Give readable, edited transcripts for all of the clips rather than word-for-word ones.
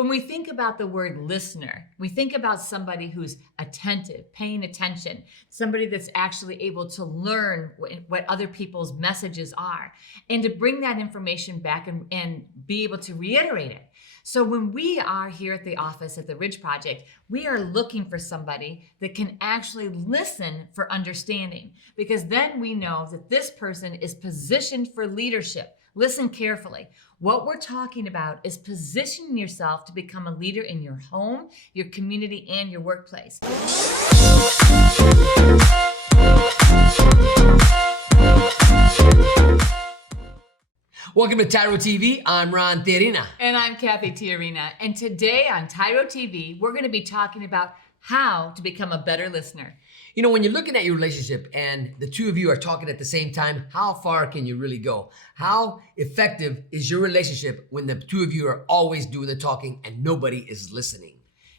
When we think about the word listener, we think about somebody who's attentive, paying attention, somebody that's actually able to learn what other people's messages are, and to bring that information back and be able to reiterate it. So when we are here at the office at the Ridge Project, we are looking for somebody that can actually listen for understanding, because then we know that this person is positioned for leadership. Listen carefully. What we're talking about is positioning yourself to become a leader in your home, your community, and your workplace. Welcome to Tyro TV. I'm Ron Terina. And I'm Kathy Tiarina. And today on Tyro TV, we're going to be talking about how to become a better listener. You know, when you're looking at your relationship and the two of you are talking at the same time, how far can you really go? How effective is your relationship when the two of you are always doing the talking and nobody is listening?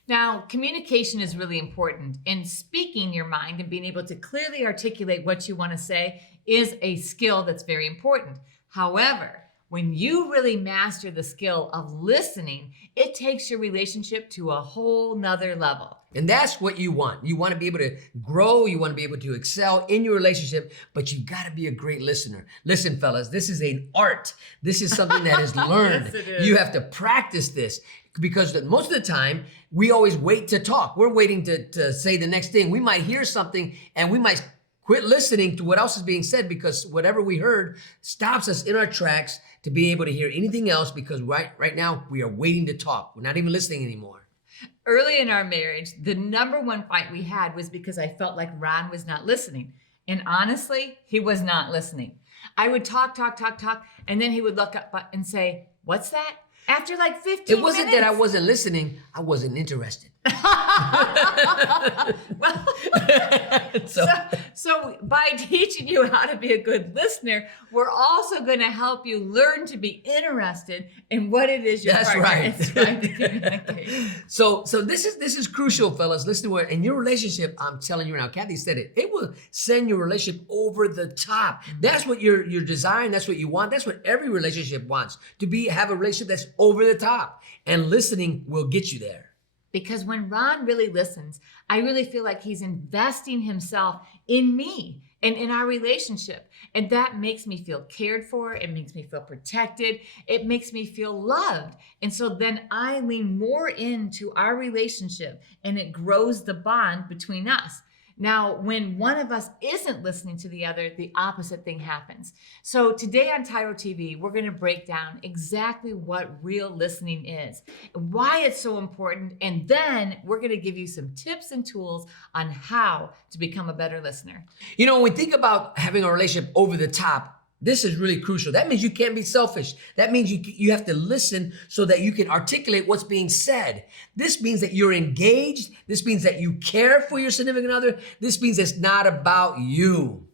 Now, communication is really important, and speaking your mind and being able to clearly articulate what you want to say is a skill that's very important. However, when you really master the skill of listening, it takes your relationship to a whole nother level. And that's what you want. You want to be able to grow. You want to be able to excel in your relationship, but you got to be a great listener. Listen, fellas, this is an art. This is something that is learned. Yes, it is. You have to practice this because most of the time we always wait to talk. We're waiting to say the next thing. We might hear something and we might quit listening to what else is being said because whatever we heard stops us in our tracks to be able to hear anything else because right now we are waiting to talk. We're not even listening anymore. Early in our marriage, the number one fight we had was because I felt like Ron was not listening. And honestly, he was not listening. I would talk, and then he would look up and say, "What's that?" After like 15 minutes. It wasn't that I wasn't listening, I wasn't interested. Well, so by teaching you how to be a good listener, we're also going to help you learn to be interested in what it is your partner is trying to communicate. So this is crucial, fellas. Listen to it. In your relationship, I'm telling you now, Kathy said it. It will send your relationship over the top. That's what you're desiring. That's what you want. That's what every relationship wants, to have a relationship that's over the top. And listening will get you there. Because when Ron really listens, I really feel like he's investing himself in me and in our relationship. And that makes me feel cared for. It makes me feel protected. It makes me feel loved. And so then I lean more into our relationship and it grows the bond between us. Now, when one of us isn't listening to the other, the opposite thing happens. So today on Tyro TV, we're going to break down exactly what real listening is, why it's so important, and then we're going to give you some tips and tools on how to become a better listener. You know, when we think about having a relationship over the top, this is really crucial. That means you can't be selfish. That means you have to listen so that you can articulate what's being said. This means that you're engaged. This means that you care for your significant other. This means it's not about you.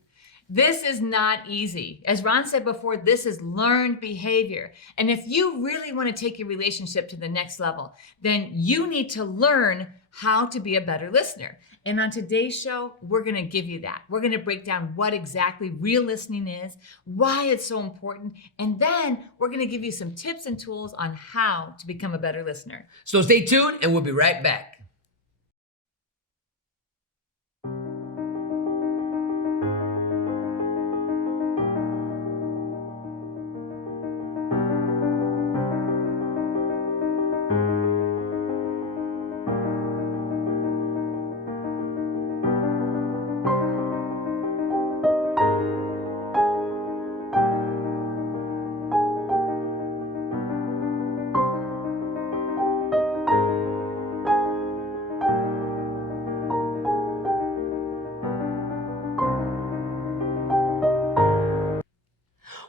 This is not easy. As Ron said before, this is learned behavior. And if you really want to take your relationship to the next level, then you need to learn how to be a better listener. And on today's show, we're going to give you that. We're going to break down what exactly real listening is, why it's so important, and then we're going to give you some tips and tools on how to become a better listener. So stay tuned and we'll be right back.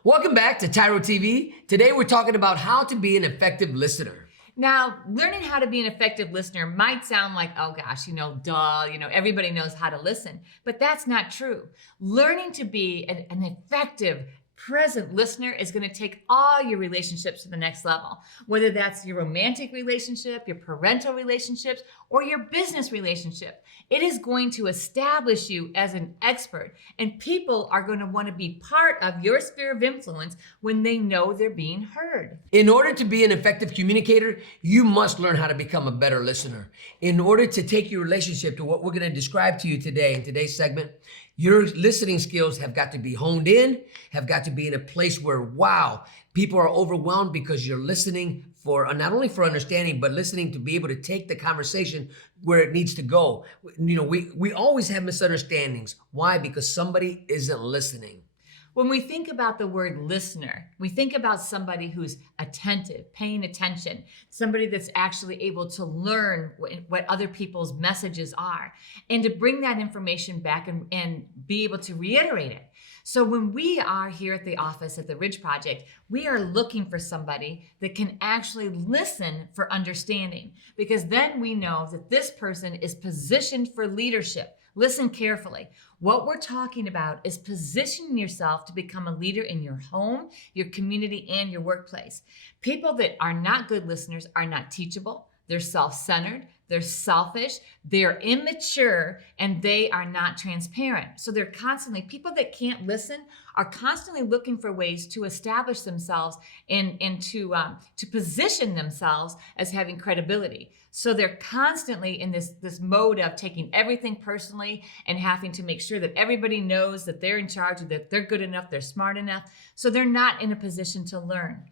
Welcome back to Tyro TV. Today we're talking about how to be an effective listener. Now, learning how to be an effective listener might sound like, oh gosh, duh, everybody knows how to listen, but that's not true. Learning to be an effective present listener is going to take all your relationships to the next level, whether that's your romantic relationship, your parental relationships, or your business relationship. It is going to establish you as an expert, and people are going to want to be part of your sphere of influence when they know they're being heard. In order to be an effective communicator, you must learn how to become a better listener. In order to take your relationship to what we're going to describe to you today in today's segment, your listening skills have got to be honed in, have got to be in a place where, wow, people are overwhelmed because you're listening for not only for understanding, but listening to be able to take the conversation where it needs to go. You know, we always have misunderstandings. Why? Because somebody isn't listening. When we think about the word listener, we think about somebody who's attentive, paying attention, somebody that's actually able to learn what other people's messages are, and to bring that information back and be able to reiterate it. So when we are here at the office at the Ridge Project, we are looking for somebody that can actually listen for understanding, because then we know that this person is positioned for leadership. Listen carefully. What we're talking about is positioning yourself to become a leader in your home, your community, and your workplace. People that are not good listeners are not teachable. They're self-centered. They're selfish. They're immature, and they are not transparent. So they're constantly, people that can't listen are constantly looking for ways to establish themselves and to position themselves as having credibility. So they're constantly in this mode of taking everything personally and having to make sure that everybody knows that they're in charge, that they're good enough, they're smart enough. So they're not in a position to learn.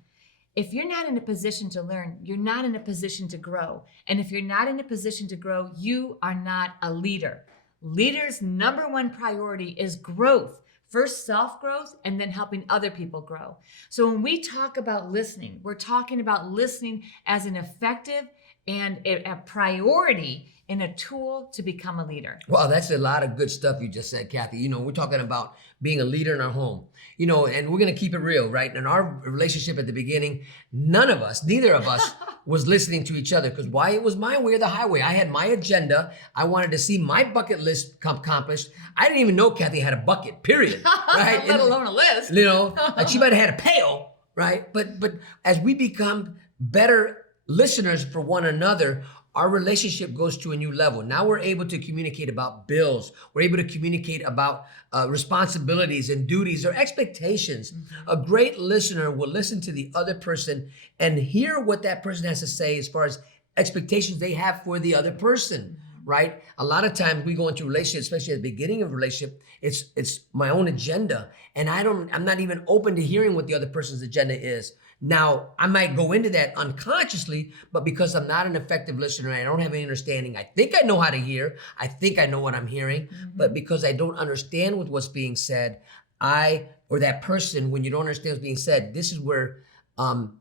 If you're not in a position to learn, you're not in a position to grow. And if you're not in a position to grow, you are not a leader. Leaders' number one priority is growth. First self-growth, and then helping other people grow. So when we talk about listening, we're talking about listening as an effective and a priority and a tool to become a leader. Wow, that's a lot of good stuff you just said, Kathy. You know, we're talking about being a leader in our home, you know, and we're going to keep it real, right? In our relationship at the beginning, neither of us was listening to each other, because why? It was my way or the highway. I had my agenda. I wanted to see my bucket list accomplished. I didn't even know Kathy had a bucket, period. Right? Let alone a list. You know, like she might have had a pail, right? But as we become better listeners for one another, our relationship goes to a new level. Now we're able to communicate about bills. We're able to communicate about responsibilities and duties or expectations. Mm-hmm. A great listener will listen to the other person and hear what that person has to say as far as expectations they have for the other person, right? A lot of times we go into relationships, especially at the beginning of a relationship, it's my own agenda. And I'm not even open to hearing what the other person's agenda is. Now, I might go into that unconsciously, but because I'm not an effective listener, I don't have any understanding. I think I know how to hear. I think I know what I'm hearing, mm-hmm. but because I don't understand what's being said, or that person, when you don't understand what's being said, this is where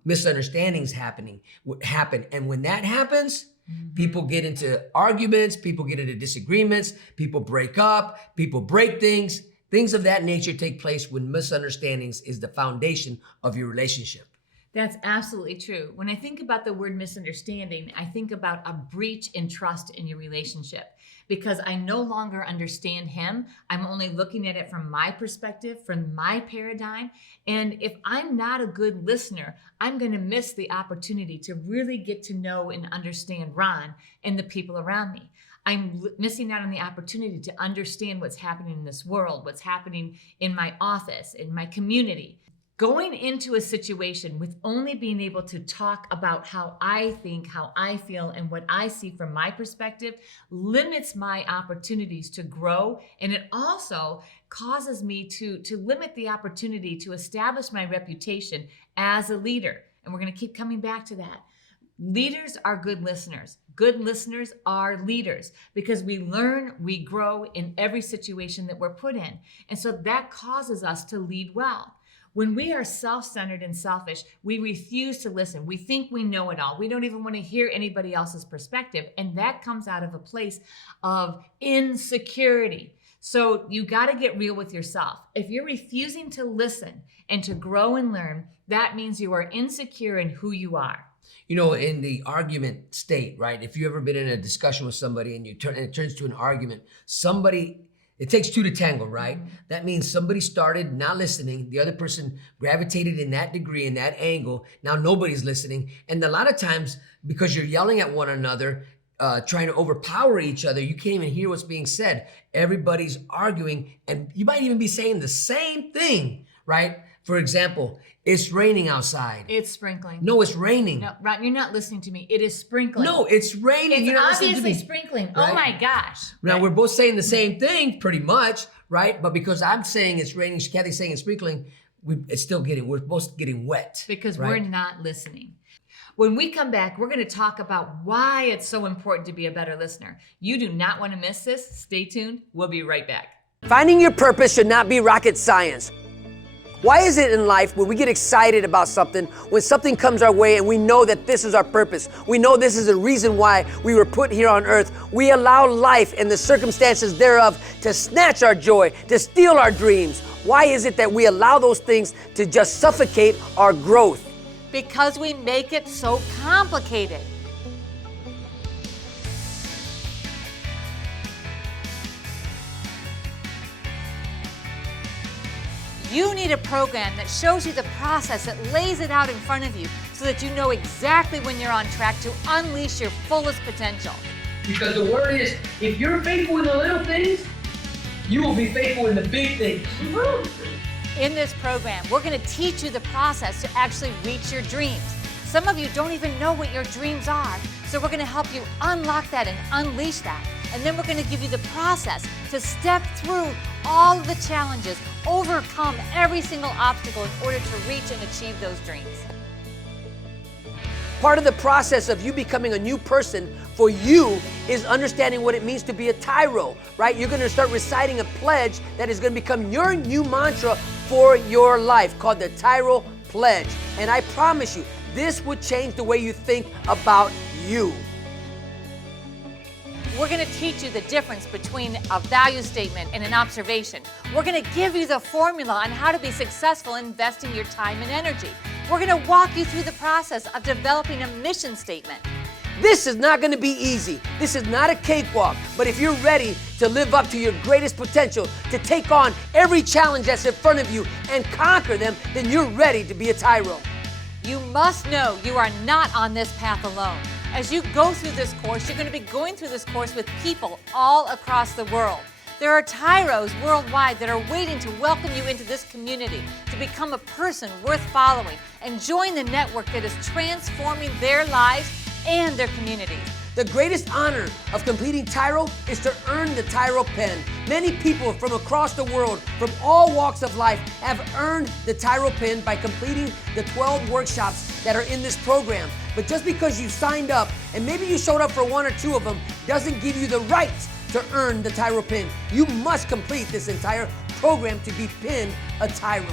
misunderstandings happen. And when that happens, mm-hmm. people get into arguments, people get into disagreements, people break up, people break things. Things of that nature take place when misunderstandings is the foundation of your relationship. That's absolutely true. When I think about the word misunderstanding, I think about a breach in trust in your relationship, because I no longer understand him. I'm only looking at it from my perspective, from my paradigm. And if I'm not a good listener, I'm going to miss the opportunity to really get to know and understand Ron and the people around me. I'm missing out on the opportunity to understand what's happening in this world, what's happening in my office, in my community. Going into a situation with only being able to talk about how I think, how I feel, and what I see from my perspective limits my opportunities to grow. And it also causes me to limit the opportunity to establish my reputation as a leader. And we're going to keep coming back to that. Leaders are good listeners. Good listeners are leaders, because we learn, we grow in every situation that we're put in. And so that causes us to lead well. When we are self-centered and selfish, we refuse to listen. We think we know it all. We don't even want to hear anybody else's perspective. And that comes out of a place of insecurity. So you got to get real with yourself. If you're refusing to listen and to grow and learn, that means you are insecure in who you are. You know, in the argument state, right? If you've ever been in a discussion with somebody and it turns to an argument, somebody It takes two to tango, right? That means somebody started not listening. The other person gravitated in that degree, in that angle. Now nobody's listening. And a lot of times, because you're yelling at one another, trying to overpower each other, you can't even hear what's being said. Everybody's arguing, and you might even be saying the same thing, right? For example, it's raining outside. It's sprinkling. No, it's raining. No, Ron, you're not listening to me. It is sprinkling. No, it's raining. It's You're not listening to obviously me. sprinkling. Right? Oh my gosh. Now Right. we're both saying the same thing, pretty much, right? But because I'm saying it's raining, Kathy's saying it's sprinkling, we're both getting wet. Because right? we're not listening. When we come back, we're going to talk about why it's so important to be a better listener. You do not want to miss this. Stay tuned. We'll be right back. Finding your purpose should not be rocket science. Why is it in life when we get excited about something, when something comes our way and we know that this is our purpose, we know this is the reason why we were put here on earth, we allow life and the circumstances thereof to snatch our joy, to steal our dreams? Why is it that we allow those things to just suffocate our growth? Because we make it so complicated. You need a program that shows you the process, that lays it out in front of you so that you know exactly when you're on track to unleash your fullest potential. Because the word is, if you're faithful in the little things, you will be faithful in the big things. In this program, we're going to teach you the process to actually reach your dreams. Some of you don't even know what your dreams are, so we're going to help you unlock that and unleash that. And then we're going to give you the process to step through all of the challenges, overcome every single obstacle in order to reach and achieve those dreams. Part of the process of you becoming a new person for you is understanding what it means to be a tyro, right? You're going to start reciting a pledge that is going to become your new mantra for your life, called the Tyro Pledge. And I promise you, this will change the way you think about you. We're going to teach you the difference between a value statement and an observation. We're going to give you the formula on how to be successful investing your time and energy. We're going to walk you through the process of developing a mission statement. This is not going to be easy. This is not a cakewalk. But if you're ready to live up to your greatest potential, to take on every challenge that's in front of you and conquer them, then you're ready to be a tyro. You must know you are not on this path alone. As you go through this course, you're going to be going through this course with people all across the world. There are tyros worldwide that are waiting to welcome you into this community, to become a person worth following and join the network that is transforming their lives and their communities. The greatest honor of completing Tyro is to earn the Tyro Pen. Many people from across the world, from all walks of life, have earned the Tyro Pen by completing the 12 workshops that are in this program. But just because you signed up, and maybe you showed up for one or two of them, doesn't give you the right to earn the Tyro Pen. You must complete this entire program to be pinned a Tyro.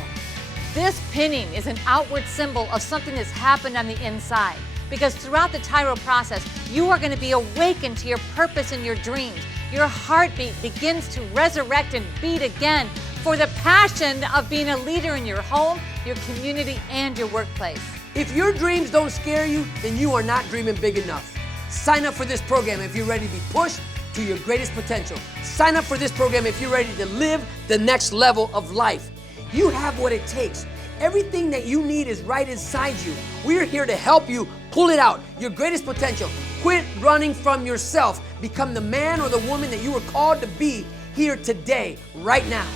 This pinning is an outward symbol of something that's happened on the inside. Because throughout the Tyro process, you are going to be awakened to your purpose and your dreams. Your heartbeat begins to resurrect and beat again for the passion of being a leader in your home, your community, and your workplace. If your dreams don't scare you, then you are not dreaming big enough. Sign up for this program if you're ready to be pushed to your greatest potential. Sign up for this program if you're ready to live the next level of life. You have what it takes. Everything that you need is right inside you. We're here to help you pull it out, your greatest potential. Quit running from yourself. Become the man or the woman that you were called to be here today, right now.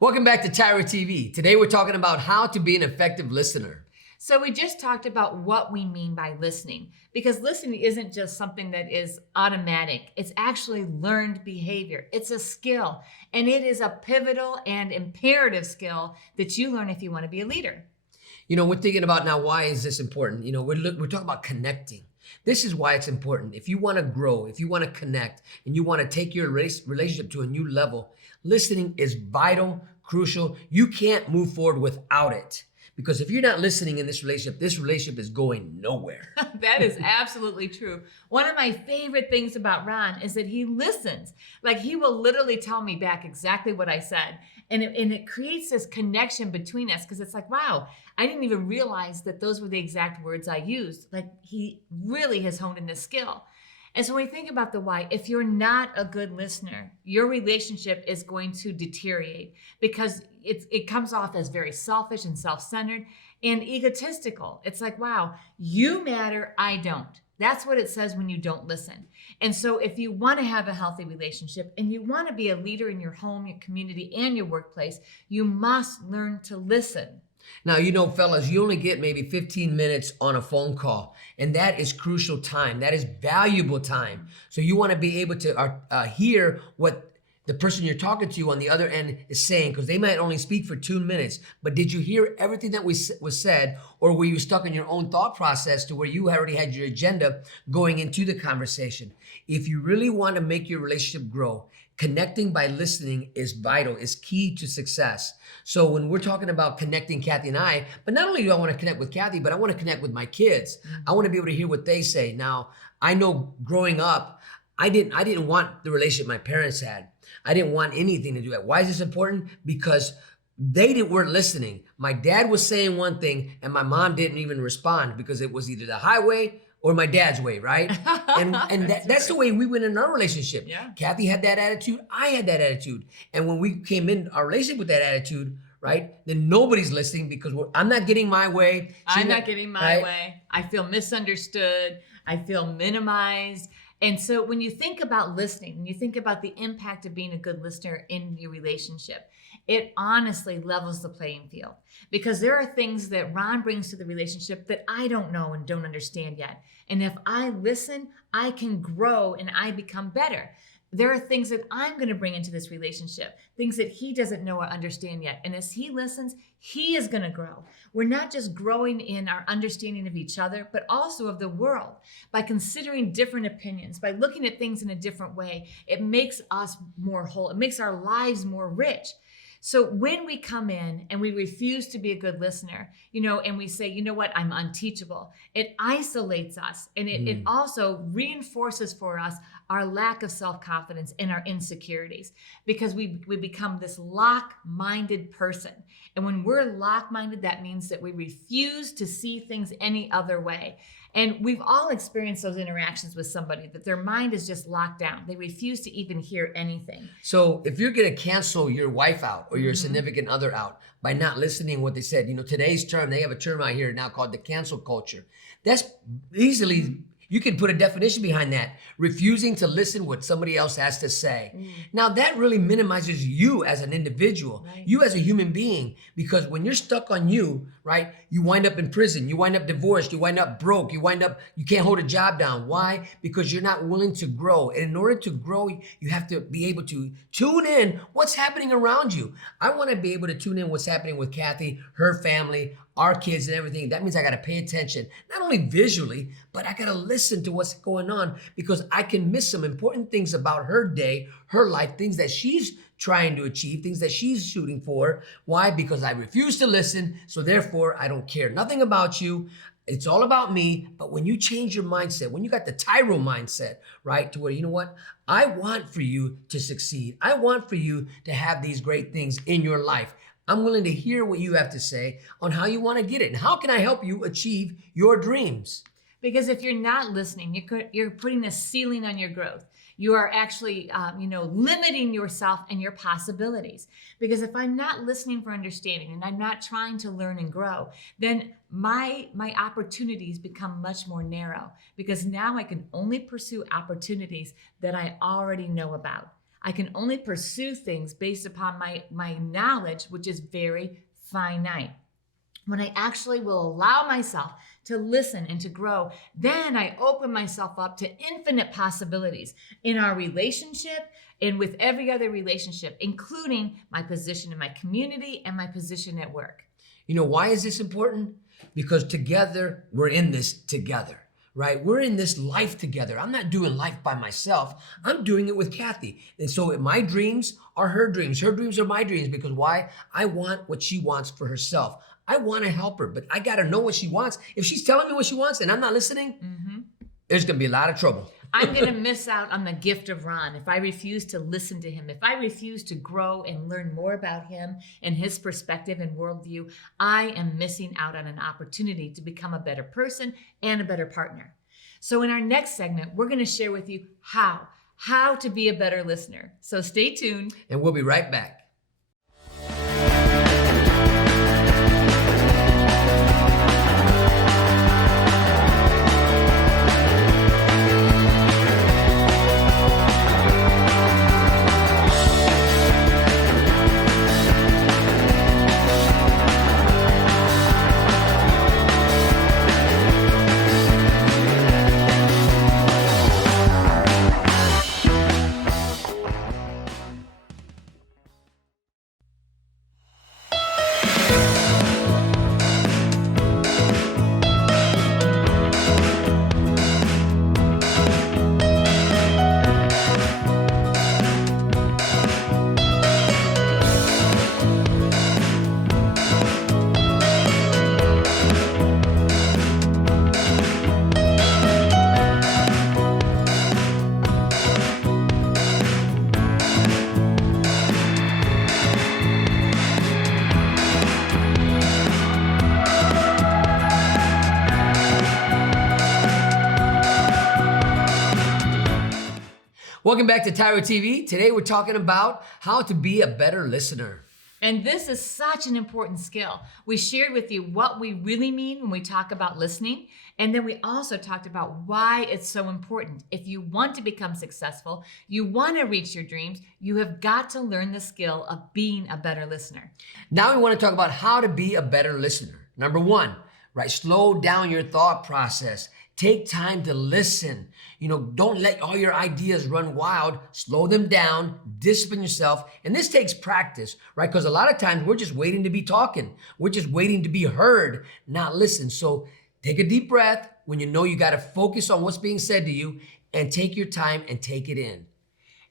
Welcome back to Tyro TV. Today we're talking about how to be an effective listener. So we just talked about what we mean by listening, because listening isn't just something that is automatic. It's actually learned behavior. It's a skill, and it is a pivotal and imperative skill that you learn if you want to be a leader. You know, we're thinking about now, why is this important? You know, we're talking about connecting. This is why it's important. If you want to grow, if you want to connect, and you want to take your relationship to a new level, listening is vital, crucial. You can't move forward without it. Because if you're not listening in this relationship is going nowhere. That is absolutely true. One of my favorite things about Ron is that he listens. Like he will literally tell me back exactly what I said. And it creates this connection between us because it's like, wow, I didn't even realize that those were the exact words I used. Like he really has honed in this skill. And so when we think about the why, if you're not a good listener, your relationship is going to deteriorate because it comes off as very selfish and self-centered and egotistical. It's like, wow, you matter, I don't. That's what it says when you don't listen. And so if you want to have a healthy relationship and you want to be a leader in your home, your community, and your workplace, you must learn to listen. Now, fellas, you only get maybe 15 minutes on a phone call, and that is crucial time. That is valuable time. So you want to be able to hear what the person you're talking to on the other end is saying, because they might only speak for 2 minutes. But did you hear everything that was said, or were you stuck in your own thought process to where you already had your agenda going into the conversation? If you really want to make your relationship grow, connecting by listening is vital, is key to success. So when we're talking about connecting Kathy and I, but not only do I want to connect with Kathy, but I want to connect with my kids. I want to be able to hear what they say. Now, I know growing up, I didn't want the relationship my parents had. I didn't want anything to do that. Why is this important? Because they weren't listening. My dad was saying one thing and my mom didn't even respond because it was either the highway or my dad's way, right? And that's the way we went in our relationship. Yeah. Kathy had that attitude. I had that attitude. And when we came in our relationship with that attitude, right, then nobody's listening because I'm not getting my way. I'm not getting my way. I feel misunderstood. I feel minimized. And so when you think about listening, when you think about the impact of being a good listener in your relationship, it honestly levels the playing field because there are things that Ron brings to the relationship that I don't know and don't understand yet. And if I listen, I can grow and I become better. There are things that I'm going to bring into this relationship, things that he doesn't know or understand yet. And as he listens, he is going to grow. We're not just growing in our understanding of each other, but also of the world. By considering different opinions, by looking at things in a different way, it makes us more whole. It makes our lives more rich. So when we come in and we refuse to be a good listener, and we say, you know what, I'm unteachable, it isolates us. And it also reinforces for us our lack of self-confidence and our insecurities because we become this lock-minded person. And when we're lock-minded, that means that we refuse to see things any other way. And we've all experienced those interactions with somebody that their mind is just locked down. They refuse to even hear anything. So if you're going to cancel your wife out or your significant other out by not listening to what they said, today's term, they have a term out here now called the cancel culture. That's easily, you can put a definition behind that, refusing to listen what somebody else has to say. Now that really minimizes you as an individual, you as a human being, because when you're stuck on you, right, you wind up in prison, you wind up divorced, you wind up broke, you can't hold a job down. Why? Because you're not willing to grow. And in order to grow, you have to be able to tune in what's happening around you. I want to be able to tune in what's happening with Kathy, her family, our kids and everything. That means I got to pay attention, not only visually, but I got to listen to what's going on because I can miss some important things about her day, her life, things that she's trying to achieve, things that she's shooting for. Why? Because I refuse to listen. So therefore, I don't care nothing about you. It's all about me. But when you change your mindset, when you got the Tyro mindset, right, to where, you know what? I want for you to succeed. I want for you to have these great things in your life. I'm willing to hear what you have to say on how you want to get it. And how can I help you achieve your dreams? Because if you're not listening, you're putting a ceiling on your growth. You are actually, limiting yourself and your possibilities. Because if I'm not listening for understanding and I'm not trying to learn and grow, then my opportunities become much more narrow. Because now I can only pursue opportunities that I already know about. I can only pursue things based upon my knowledge, which is very finite. When I actually will allow myself to listen and to grow, then I open myself up to infinite possibilities in our relationship and with every other relationship, including my position in my community and my position at work. Why is this important? Because together, we're in this together. right? We're in this life together. I'm not doing life by myself. I'm doing it with Kathy. And so my dreams are her dreams. Her dreams are my dreams because why? I want what she wants for herself. I want to help her, but I got to know what she wants. If she's telling me what she wants and I'm not listening, there's going to be a lot of trouble. I'm going to miss out on the gift of Ron if I refuse to listen to him. If I refuse to grow and learn more about him and his perspective and worldview, I am missing out on an opportunity to become a better person and a better partner. So in our next segment, we're going to share with you how to be a better listener. So stay tuned. And we'll be right back. Welcome back to Tyro TV. Today we're talking about how to be a better listener. And this is such an important skill. We shared with you what we really mean when we talk about listening. And then we also talked about why it's so important. If you want to become successful, you want to reach your dreams, you have got to learn the skill of being a better listener. Now we want to talk about how to be a better listener. Number one, right? Slow down your thought process. Take time to listen. Don't let all your ideas run wild. Slow them down, discipline yourself. And this takes practice, right? Because a lot of times we're just waiting to be talking. We're just waiting to be heard, not listen. So take a deep breath when you know you got to focus on what's being said to you and take your time and take it in.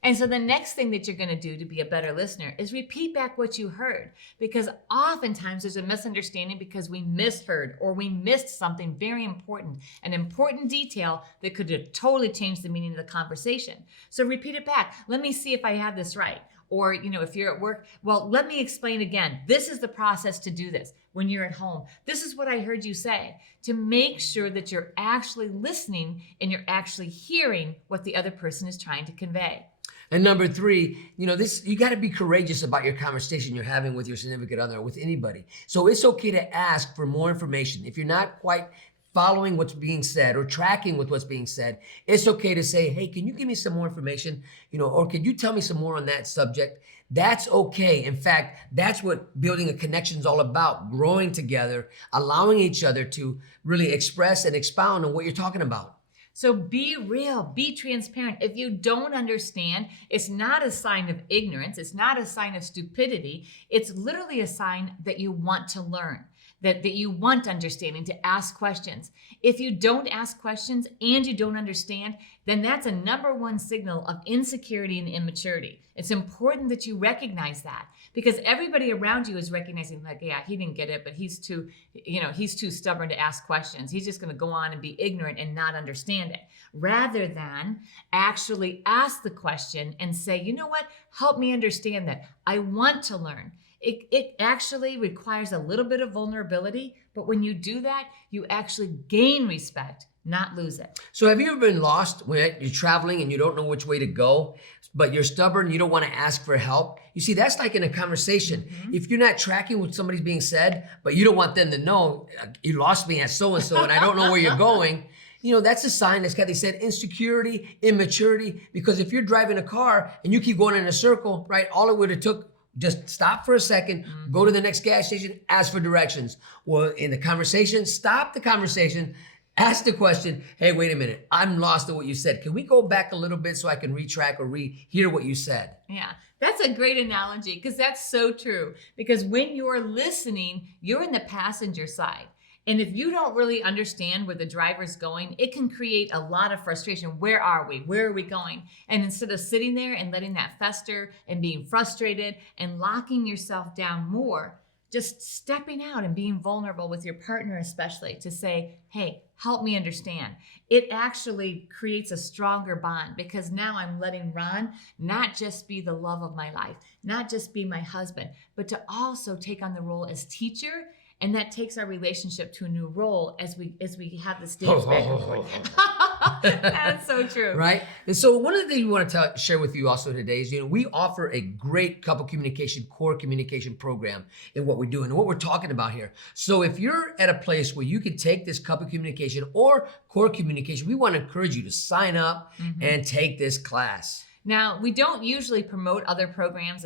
And so the next thing that you're going to do to be a better listener is repeat back what you heard, because oftentimes there's a misunderstanding because we misheard or we missed something very important, an important detail that could have totally changed the meaning of the conversation. So repeat it back. Let me see if I have this right. Or, if you're at work, well, let me explain again. This is the process to do this. When you're at home, this is what I heard you say, to make sure that you're actually listening and you're actually hearing what the other person is trying to convey. And number three, you got to be courageous about your conversation you're having with your significant other or with anybody. So it's okay to ask for more information. If you're not quite following what's being said or tracking with what's being said, it's okay to say, hey, can you give me some more information? Or could you tell me some more on that subject? That's okay. In fact, that's what building a connection is all about, growing together, allowing each other to really express and expound on what you're talking about. So be real, be transparent. If you don't understand, it's not a sign of ignorance. It's not a sign of stupidity. It's literally a sign that you want to learn, that you want understanding, to ask questions. If you don't ask questions and you don't understand, then that's a number one signal of insecurity and immaturity. It's important that you recognize that, because everybody around you is recognizing, like, yeah, he didn't get it, but he's too stubborn to ask questions. He's just going to go on and be ignorant and not understand it, rather than actually ask the question and say, you know what, help me understand that. I want to learn. It actually requires a little bit of vulnerability, but when you do that, you actually gain respect, not lose it. So have you ever been lost when you're traveling and you don't know which way to go, but you're stubborn, you don't want to ask for help? You see, that's like in a conversation. Mm-hmm. If you're not tracking what somebody's being said, but you don't want them to know, you lost me at so-and-so and I don't know where you're going, that's a sign, as Kathy said, insecurity, immaturity, because if you're driving a car and you keep going in a circle, right, all it would have took, just stop for a second, go to the next gas station, ask for directions. Well, in the conversation, stop the conversation, ask the question, hey, wait a minute, I'm lost in what you said. Can we go back a little bit so I can retrack or rehear what you said? Yeah, that's a great analogy, because that's so true. Because when you're listening, you're in the passenger side. And if you don't really understand where the driver's going, it can create a lot of frustration. Where are we? Where are we going? And instead of sitting there and letting that fester and being frustrated and locking yourself down more, just stepping out and being vulnerable with your partner, especially to say, hey, help me understand. It actually creates a stronger bond because now I'm letting Ron not just be the love of my life, not just be my husband, but to also take on the role as teacher. And that takes our relationship to a new role as we have this dance back and forth. That's so true. Right? And so one of the things we want to share with you also today is, we offer a great couple communication, core communication program in what we do and what we're talking about here. So if you're at a place where you can take this couple communication or core communication, we want to encourage you to sign up and take this class. Now, we don't usually promote other programs,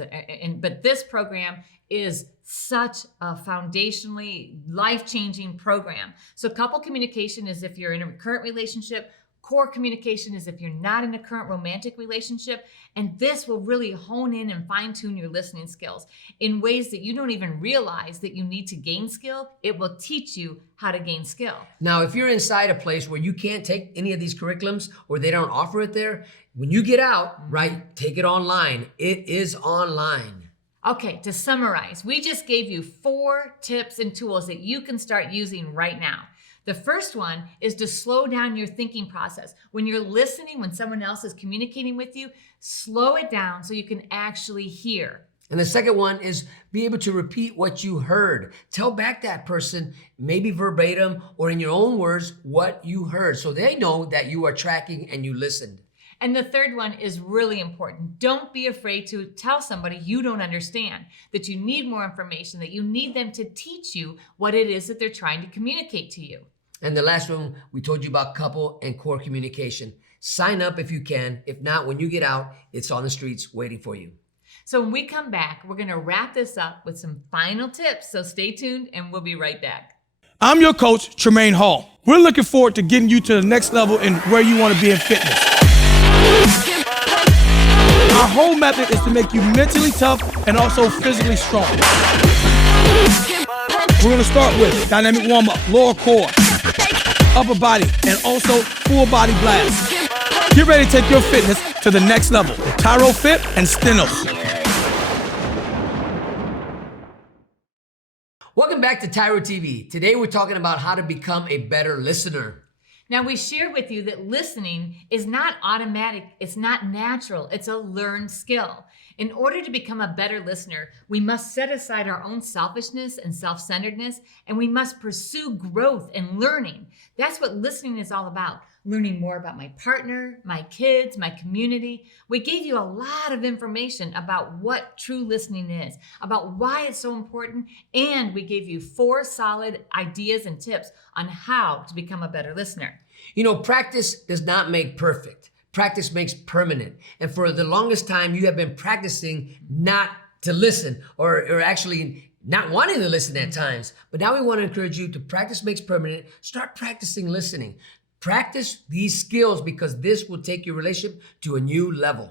but this program is such a foundationally life-changing program. So couple communication is if you're in a current relationship. Core communication is if you're not in a current romantic relationship. And this will really hone in and fine-tune your listening skills in ways that you don't even realize that you need to gain skill. It will teach you how to gain skill. Now, if you're inside a place where you can't take any of these curriculums or they don't offer it there, when you get out, right, take it online. It is online. Okay, to summarize, we just gave you 4 tips and tools that you can start using right now. The first one is to slow down your thinking process. When you're listening, when someone else is communicating with you, slow it down so you can actually hear. And the second one is be able to repeat what you heard. Tell back that person, maybe verbatim or in your own words, what you heard so they know that you are tracking and you listened. And the third one is really important. Don't be afraid to tell somebody you don't understand, that you need more information, that you need them to teach you what it is that they're trying to communicate to you. And the last one, we told you about couple and core communication. Sign up if you can. If not, when you get out, it's on the streets waiting for you. So when we come back, we're going to wrap this up with some final tips. So stay tuned and we'll be right back. I'm your coach, Tremaine Hall. We're looking forward to getting you to the next level in where you want to be in fitness. Our whole method is to make you mentally tough and also physically strong. We're going to start with dynamic warm-up, lower core, upper body, and also full body blast. Get ready to take your fitness to the next level with Tyro Fit and Stenos. Welcome back to Tyro TV. Today we're talking about how to become a better listener. Now, we shared with you that listening is not automatic, it's not natural, it's a learned skill. In order to become a better listener, we must set aside our own selfishness and self-centeredness, and we must pursue growth and learning. That's what listening is all about. Learning more about my partner, my kids, my community. We gave you a lot of information about what true listening is, about why it's so important, and we gave you 4 solid ideas and tips on how to become a better listener. Practice does not make perfect. Practice makes permanent. And for the longest time, you have been practicing not to listen or actually not wanting to listen at times. But now we want to encourage you to practice makes permanent. Start practicing listening. Practice these skills because this will take your relationship to a new level.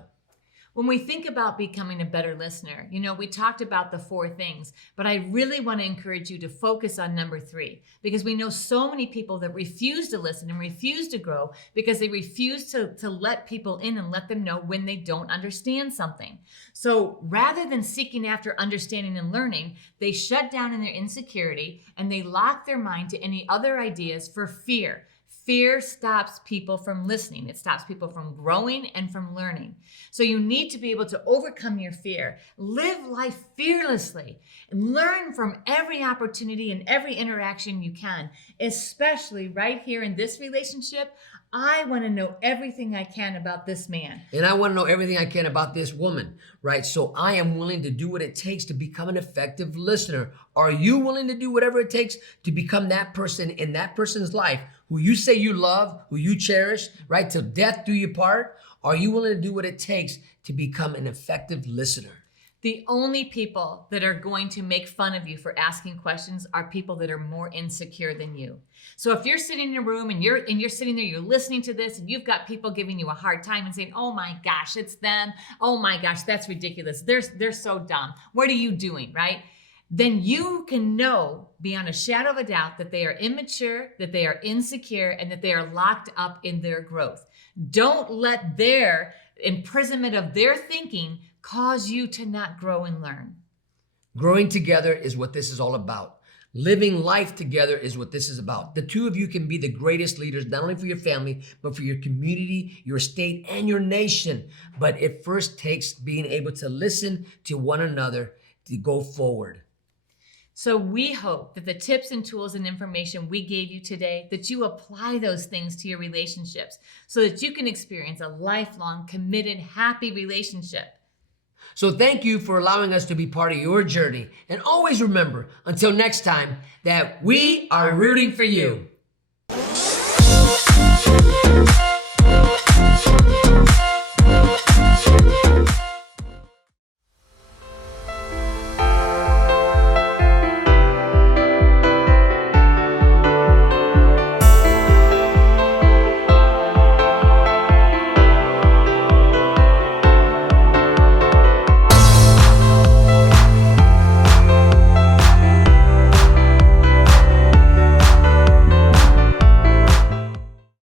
When we think about becoming a better listener, we talked about the 4 things, but I really want to encourage you to focus on number 3 because we know so many people that refuse to listen and refuse to grow because they refuse to let people in and let them know when they don't understand something. So rather than seeking after understanding and learning, they shut down in their insecurity and they lock their mind to any other ideas for fear. Fear stops people from listening. It stops people from growing and from learning. So you need to be able to overcome your fear, live life fearlessly, and learn from every opportunity and every interaction you can, especially right here in this relationship. I want to know everything I can about this man. And I want to know everything I can about this woman, right? So I am willing to do what it takes to become an effective listener. Are you willing to do whatever it takes to become that person in that person's life who you say you love, who you cherish, right? Till death do you part? Are you willing to do what it takes to become an effective listener? The only people that are going to make fun of you for asking questions are people that are more insecure than you. So if you're sitting in a room and you're sitting there, you're listening to this, and you've got people giving you a hard time and saying, "Oh my gosh, it's them. Oh my gosh, that's ridiculous. They're so dumb. What are you doing?" Right? then you can know beyond a shadow of a doubt that they are immature, that they are insecure, and that they are locked up in their growth. Don't let their imprisonment of their thinking cause you to not grow and learn. Growing together is what this is all about. Living life together is what this is about. The two of you can be the greatest leaders, not only for your family, but for your community, your state, and your nation. But it first takes being able to listen to one another to go forward. So we hope that the tips and tools and information we gave you today, that you apply those things to your relationships so that you can experience a lifelong, committed, happy relationship. So thank you for allowing us to be part of your journey. And always remember, until next time, that we are rooting for you.